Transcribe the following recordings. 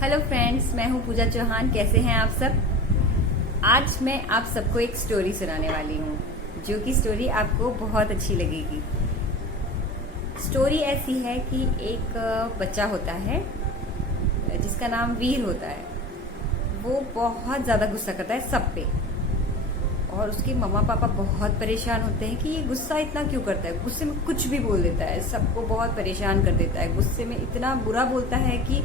Hello friends, मैं हूं पूजा चौहान। कैसे हैं आप सब। आज मैं आप सबको एक स्टोरी सुनाने वाली हूं, जो कि स्टोरी आपको बहुत अच्छी लगेगी। स्टोरी ऐसी है कि एक बच्चा होता है जिसका नाम वीर होता है। वो बहुत ज़्यादा गुस्सा करता है सब पे, और उसके मम्मा पापा बहुत परेशान होते हैं कि ये गुस्सा इतना क्यों करता है। गुस्से में कुछ भी बोल देता है, सबको बहुत परेशान कर देता है। गुस्से में इतना बुरा बोलता है कि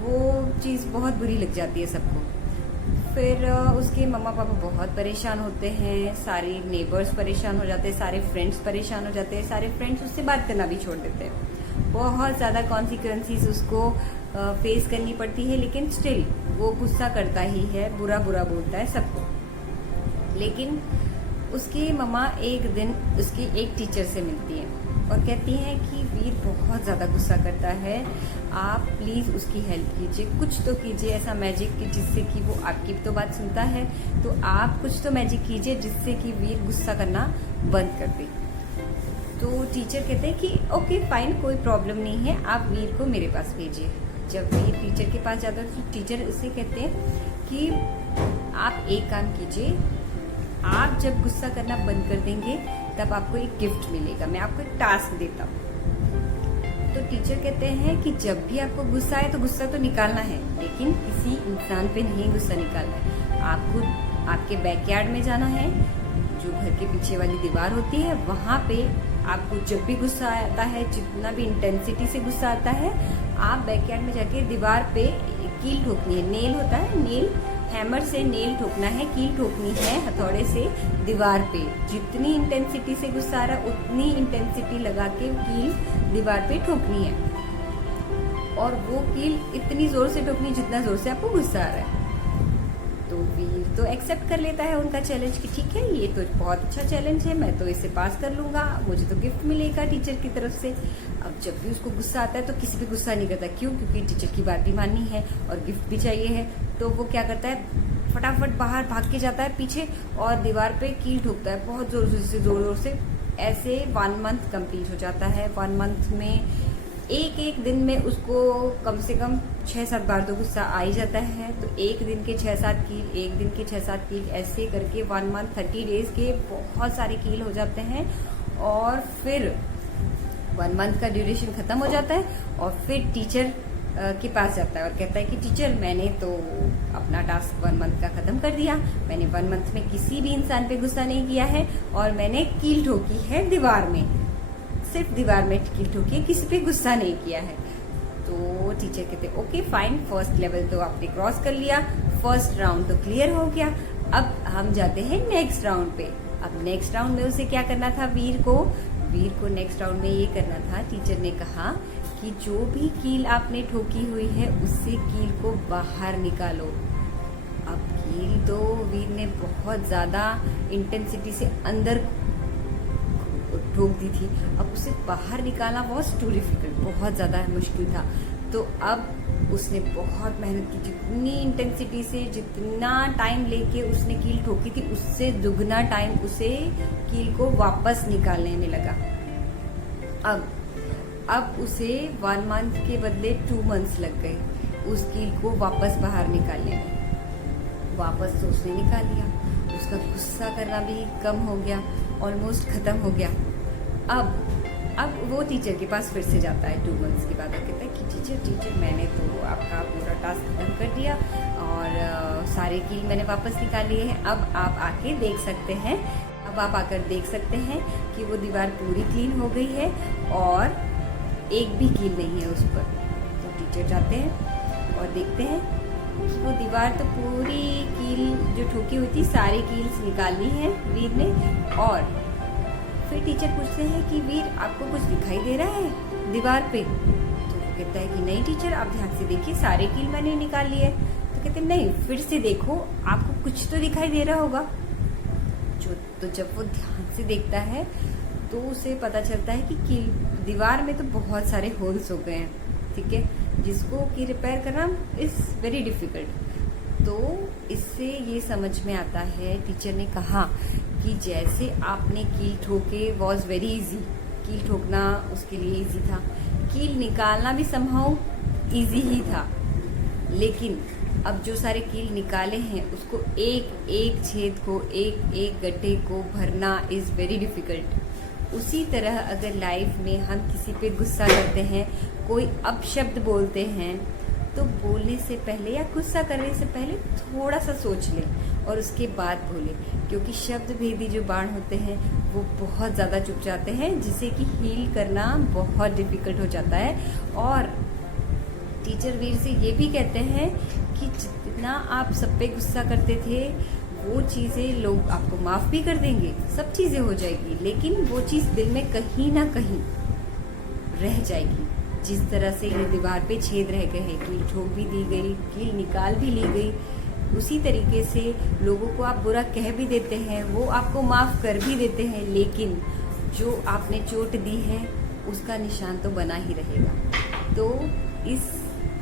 वो चीज़ बहुत बुरी लग जाती है सबको। फिर उसके मम्मा पापा बहुत परेशान होते हैं, सारे नेबर्स परेशान हो जाते हैं, सारे फ्रेंड्स परेशान हो जाते हैं, सारे फ्रेंड्स उससे बात करना भी छोड़ देते हैं। बहुत ज़्यादा कॉन्सिक्वेंसीज उसको फेस करनी पड़ती है, लेकिन स्टिल वो गुस्सा करता ही है, बुरा बुरा बोलता है सबको। लेकिन उसकी मम्मा एक दिन उसकी एक टीचर से मिलती है और कहती हैं कि वीर बहुत ज़्यादा गुस्सा करता है, आप प्लीज़ उसकी हेल्प कीजिए, कुछ तो कीजिए ऐसा मैजिक कि जिससे कि वो आपकी तो बात सुनता है। तो आप कुछ तो मैजिक कीजिए जिससे कि वीर गुस्सा करना बंद कर दे। तो टीचर कहते हैं कि ओके फाइन, कोई प्रॉब्लम नहीं है, आप वीर को मेरे पास भेजिए। जब वीर टीचर के पास जाता है तो टीचर उससे कहते हैं कि आप एक काम कीजिए, आप जब गुस्सा करना बंद कर देंगे तब आपको एक गिफ्ट मिलेगा, मैं आपको एक टास्क देता हूँ। तो टीचर कहते हैं कि जब भी आपको गुस्सा आए तो गुस्सा तो निकालना है, लेकिन किसी इंसान पे नहीं गुस्सा निकालना है। आपको आपके बैकयार्ड में जाना है, जो घर के पीछे वाली दीवार होती है, वहां पे आपको जब भी गुस्सा आता है, जितना भी इंटेंसिटी से गुस्सा आता है, आप बैकयार्ड में जाके दीवार पे कील ठोकनी है। नेल होता है, नेल हैमर से नेल ठोकना है, कील ठोकनी है हथौड़े से दीवार पे। जितनी इंटेंसिटी से गुस्सा आ रहा है उतनी इंटेंसिटी लगा के कील दीवार पे ठोकनी है, और वो कील इतनी जोर से ठोकनी जितना जोर से आपको गुस्सा आ रहा है। तो वीर तो एक्सेप्ट कर लेता है उनका चैलेंज कि ठीक है, ये तो बहुत अच्छा चैलेंज है, मैं तो इसे पास कर लूंगा, मुझे तो गिफ्ट मिलेगा टीचर की तरफ से। अब जब भी उसको गुस्सा आता है तो किसी पे गुस्सा नहीं करता, क्यों? क्योंकि टीचर की बात भी माननी है और गिफ्ट भी चाहिए है। तो वो क्या करता है, फटाफट बाहर भाग के जाता है पीछे और दीवार पे कील ठोकता है बहुत जोर जोर से। ऐसे 1 मंथ कंप्लीट हो जाता है। 1 मंथ में एक एक दिन में उसको कम से कम 6-7 बार तो गुस्सा आ ही जाता है। तो एक दिन के 6-7 कील, एक दिन के 6-7 कील, ऐसे करके 1 मंथ 30 डेज के बहुत सारे कील हो जाते हैं। और फिर 1 मंथ का ड्यूरेशन खत्म हो जाता है और फिर टीचर के पास जाता है और कहता है कि टीचर, मैंने तो अपना टास्क 1 मंथ का खत्म कर दिया, मैंने 1 मंथ में किसी भी इंसान पे गुस्सा नहीं किया है और मैंने कील ठोकी है दीवार में, सिर्फ दीवार में कील ठोकी है, किसी पे गुस्सा नहीं किया है। तो टीचर कहते ओके फाइन, फर्स्ट लेवल तो आपने क्रॉस कर लिया, फर्स्ट राउंड तो क्लियर हो गया, अब हम जाते हैं नेक्स्ट राउंड पे। अब नेक्स्ट राउंड में उसे क्या करना था, वीर को नेक्स्ट राउंड में ये करना था, टीचर ने कहा कि जो भी कील आपने ठोकी हुई है उससे कील को बाहर निकालो। अब कील तो वीर ने बहुत ज्यादा इंटेंसिटी से अंदर ठोक दी थी, अब उसे बाहर निकालना वॉज टू डिफिकल्ट, बहुत ज्यादा मुश्किल था। तो अब उसने बहुत मेहनत की, जितनी इंटेंसिटी से जितना टाइम लेके उसने कील ठोकी थी उससे दुगना टाइम उसे कील को वापस निकालने में लगा। अब उसे 1 मंथ के बदले 2 मंथ्स लग गए उस कील को वापस बाहर निकालने में। वापस तो उसने निकाल लिया, उसका गुस्सा करना भी कम हो गया, ऑलमोस्ट खत्म हो गया। अब वो टीचर के पास फिर से जाता है 2 मंथ्स के बाद और कहता है कि टीचर मैंने तो आपका पूरा टास्क खत्म कर दिया और सारे कील मैंने वापस निकाल लिए हैं, अब आप आके देख सकते हैं, अब आप आकर देख सकते हैं कि वो दीवार पूरी क्लीन हो गई है और एक भी कील नहीं है उस पर। तो टीचर जाते हैं और देखते हैं कि वो दीवार तो पूरी कील जो ठोकी हुई थी सारी कील्स निकाल ली है वीर ने। और फिर टीचर पूछते हैं कि वीर, आपको कुछ दिखाई दे रहा है दीवार पे? तो वो कहता है कि नहीं टीचर, आप ध्यान से देखिए, सारे कील मैंने निकाल लिए। तो कहते नहीं, फिर से देखो, आपको कुछ तो दिखाई दे रहा होगा। तो जब वो ध्यान से देखता है तो उसे पता चलता है कि दीवार में तो बहुत सारे होल्स हो गए हैं, ठीक है, जिसको कि रिपेयर करना इज वेरी डिफिकल्ट। तो इससे ये समझ में आता है, टीचर ने कहा कि जैसे आपने कील ठोके वॉज वेरी इजी, कील ठोकना उसके लिए इजी था, कील निकालना भी समहाउ इजी ही था। लेकिन अब जो सारे कील निकाले हैं उसको एक एक छेद को, एक एक गड्ढे को भरना इज़ वेरी डिफ़िकल्ट। उसी तरह अगर लाइफ में हम किसी पे गुस्सा करते हैं, कोई अपशब्द बोलते हैं, तो बोलने से पहले या गुस्सा करने से पहले थोड़ा सा सोच लें और उसके बाद बोलें, क्योंकि शब्द भेदी जो बाण होते हैं वो बहुत ज़्यादा चुभ जाते हैं, जिसे कि हील करना बहुत डिफ़िकल्ट हो जाता है। और टीचर वीर से ये भी कहते हैं कि जितना आप सब पे गुस्सा करते थे वो चीज़ें लोग आपको माफ़ भी कर देंगे, सब चीज़ें हो जाएगी, लेकिन वो चीज़ दिल में कहीं ना कहीं रह जाएगी। जिस तरह से ये दीवार पे छेद रह गए हैं, कील ठोक भी दी गई, कील निकाल भी ली गई, उसी तरीके से लोगों को आप बुरा कह भी देते हैं, वो आपको माफ़ कर भी देते हैं, लेकिन जो आपने चोट दी है उसका निशान तो बना ही रहेगा। तो इस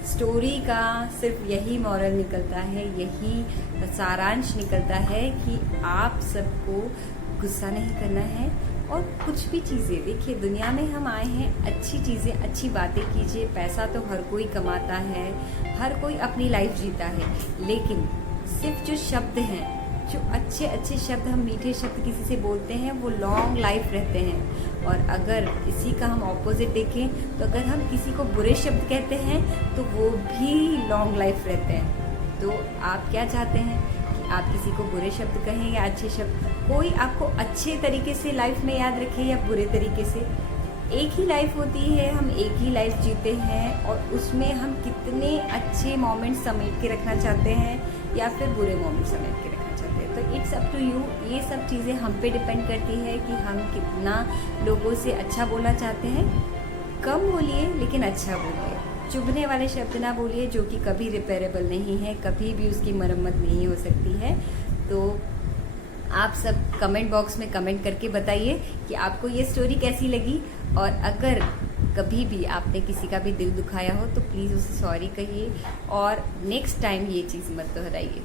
स्टोरी का सिर्फ यही मॉरल निकलता है, यही सारांश निकलता है कि आप सबको गुस्सा नहीं करना है। और कुछ भी चीज़ें, देखिए दुनिया में हम आए हैं, अच्छी चीज़ें, अच्छी बातें कीजिए। पैसा तो हर कोई कमाता है, हर कोई अपनी लाइफ जीता है, लेकिन सिर्फ जो शब्द हैं, जो अच्छे अच्छे शब्द, हम मीठे शब्द किसी से बोलते हैं, वो लॉन्ग लाइफ रहते हैं। और अगर इसी का हम ऑपोजिट देखें तो अगर हम किसी को बुरे शब्द कहते हैं तो वो भी लॉन्ग लाइफ रहते हैं। तो आप क्या चाहते हैं कि आप किसी को बुरे शब्द कहें या अच्छे शब्द? कोई आपको अच्छे तरीके से लाइफ में याद रखे या बुरे तरीके से? एक ही लाइफ होती है, हम एक ही लाइफ जीते हैं, और उसमें हम कितने अच्छे मोमेंट्स समेट के रखना चाहते हैं या फिर बुरे मोमेंट्स समेट के रखना चाहते हैं। तो इट्स अप टू यू। ये सब चीज़ें हम पे डिपेंड करती है कि हम कितना लोगों से अच्छा बोलना चाहते हैं। कम बोलिए लेकिन अच्छा बोलिए, चुभने वाले शब्द ना बोलिए जो कि कभी रिपेयरेबल नहीं है, कभी भी उसकी मरम्मत नहीं हो सकती है। तो आप सब कमेंट बॉक्स में कमेंट करके बताइए कि आपको ये स्टोरी कैसी लगी, और अगर कभी भी आपने किसी का भी दिल दुखाया हो तो प्लीज़ उसे सॉरी कहिए और नेक्स्ट टाइम ये चीज़ मत दोहराइए।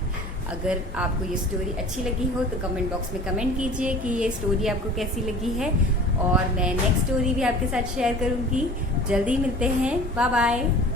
अगर आपको ये स्टोरी अच्छी लगी हो तो कमेंट बॉक्स में कमेंट कीजिए कि ये स्टोरी आपको कैसी लगी है, और मैं नेक्स्ट स्टोरी भी आपके साथ शेयर करूँगी। जल्दी मिलते हैं, बाय बाय।